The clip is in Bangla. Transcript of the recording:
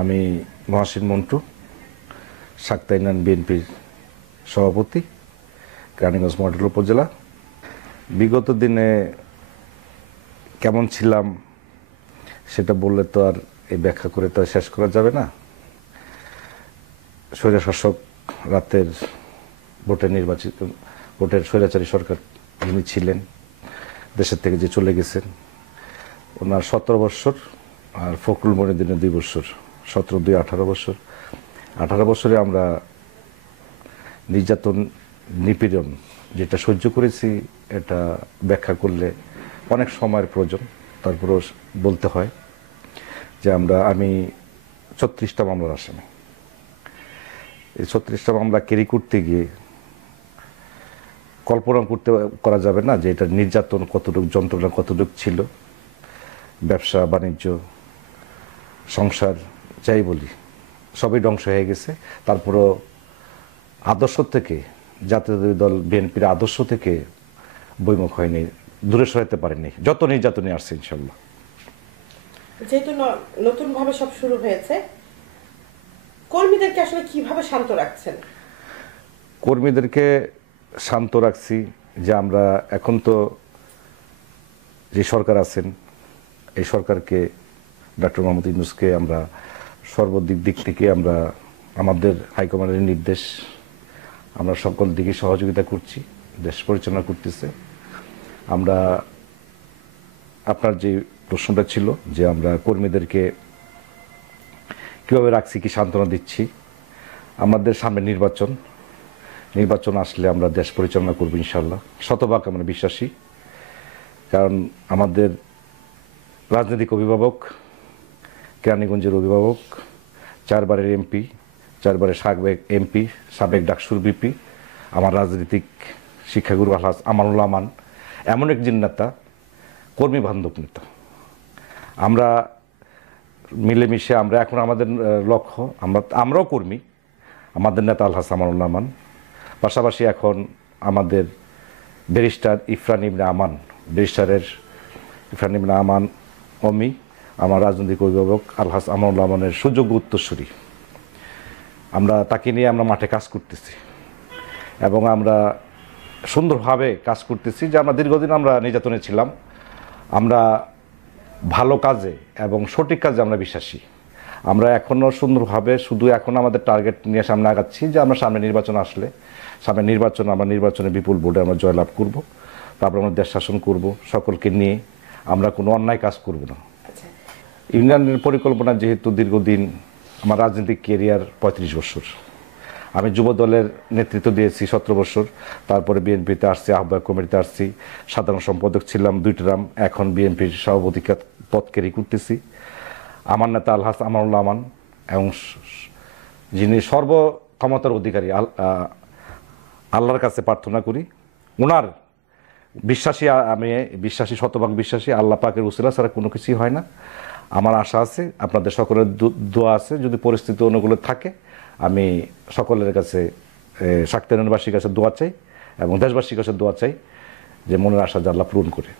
আমি মহাসিন মন্টু, সাক্তা ইউনিয়ন বিএনপির সভাপতি, কেরানীগঞ্জ মডেল উপজেলা। বিগত দিনে কেমন ছিলাম সেটা বললে তো আর এই ব্যাখ্যা করে তো শেষ করা যাবে না। স্বৈরশাসক রাতের ভোটের স্বৈরাচারী সরকার যিনি ছিলেন, দেশের থেকে যে চলে গেছেন, ওনার 17 বৎসর আর ফখরুল মনিদিনের 2 বৎসর, 17, 2, 18 বৎসর। 18 বছরে আমরা নির্যাতন, নিপীড়ন যেটা সহ্য করেছি, এটা ব্যাখ্যা করলে অনেক সময়ের প্রয়োজন। তারপরেও বলতে হয় যে আমি 36টা মামলার আসামি। এই 36টা মামলা ক্যারি করতে গিয়ে কল্পনা করা যাবে না যে এটা নির্যাতন কতটুকু, যন্ত্রণা কতটুকু ছিল। ব্যবসা বাণিজ্য, সংসার যাই বলি, সবই ধ্বংস হয়ে গেছে। তারপরও আদর্শ থেকে, জাতীয় দল বিএনপির আদর্শ থেকে বৈমুখ হয়নি, দূরে সরাতে পারেনি, যত নির্যাতনে আসছে। ইনশাল্লাহ, যেহেতু নতুনভাবে সব শুরু হয়েছে, কর্মীদেরকে আসলে কিভাবে শান্ত রাখছেন? কর্মীদেরকে শান্ত রাখছি যে আমরা এখন তো যে সরকার আছেন, এই সরকারকে, ডক্টর মোহাম্মদ ইউনূসকে আমরা সর্বদিক থেকে আমরা আমাদের হাইকমান্ডের নির্দেশ, আমরা সকল দিকে সহযোগিতা করছি, দেশ পরিচালনা করতেছে। আমরা, আপনার যে প্রশ্নটা ছিল যে আমরা কর্মীদেরকে কীভাবে রাখছি, কি সান্ত্বনা দিচ্ছি, আমাদের সামনে নির্বাচন আসলে আমরা দেশ পরিচালনা করব ইনশাল্লাহ, শতভাগ আমরা বিশ্বাসী। কারণ আমাদের রাজনৈতিক অভিভাবক, কেরানীগঞ্জের অভিভাবক, 4 বারের এমপি, 4 বারের সাবেক এমপি, সাবেক ডাকসুর বিপি, আমার রাজনৈতিক শিক্ষাগুরু আলহাজ আমানুল্লাহ আমান, এমন একজন নেতা, কর্মী বান্ধব নেতা। আমরা মিলেমিশে আমরা এখন আমাদের লক্ষ্য, আমরাও কর্মী, আমাদের নেতা আলহাজ আমানুল্লাহ আমান, পাশাপাশি এখন আমাদের ব্যারিস্টার ইরফান ইবনে আমান অমি, আমার রাজনৈতিক অভিভাবক আলহাজ আমানুল্লাহ আমানের সুযোগ্য উত্তরসূরি। আমরা তাকে নিয়ে আমরা মাঠে কাজ করতেছি এবং আমরা সুন্দরভাবে কাজ করতেছি। যে আমরা দীর্ঘদিন আমরা নির্যাতনে ছিলাম, আমরা ভালো কাজে এবং সঠিক কাজে আমরা বিশ্বাসী। আমরা এখনও সুন্দরভাবে, শুধু এখন আমাদের টার্গেট নিয়ে সামনে আগাচ্ছি যে আমরা সামনে নির্বাচন আসলে, আমরা নির্বাচনে বিপুল ভোটে আমরা জয়লাভ করব, তারপর আমরা দেশ শাসন করব সকলকে নিয়ে। আমরা কোনো অন্যায় কাজ করব না। ইউনিয়নের পরিকল্পনা, যেহেতু দীর্ঘদিন আমার রাজনৈতিক কেরিয়ার 35 বছর, আমি যুব দলের নেতৃত্ব দিয়েছি 17 বছর, তারপরে বিএনপিতে আসছি, আহ্বায়ক কমিটিতে আসছি, সাধারণ সম্পাদক ছিলাম 2 টার্ম, এখন বিএনপির সভাপতি পদ ক্যারি করতেছি। আমার নেতা আলহাজ আমানুল্লাহ আমান, এবং যিনি সর্বক্ষমতার অধিকারী, আল্লাহর কাছে প্রার্থনা করি, ওনার বিশ্বাসী, আমি বিশ্বাসী, শতভাগ বিশ্বাসী, আল্লাহ পাকের উসিলা ছাড়া কোনো কিছুই হয় না। আমার আশা আছে, আপনাদের সকলের দোয়া আছে, যদি পরিস্থিতি অনুকূলে থাকে, আমি সকলের কাছে, সাক্তা ইউনিয়নবাসীর কাছে দোয়া চাই এবং দেশবাসীর কাছে দোয়া চাই যে মনের আশা যে আল্লাহ পূরণ করে।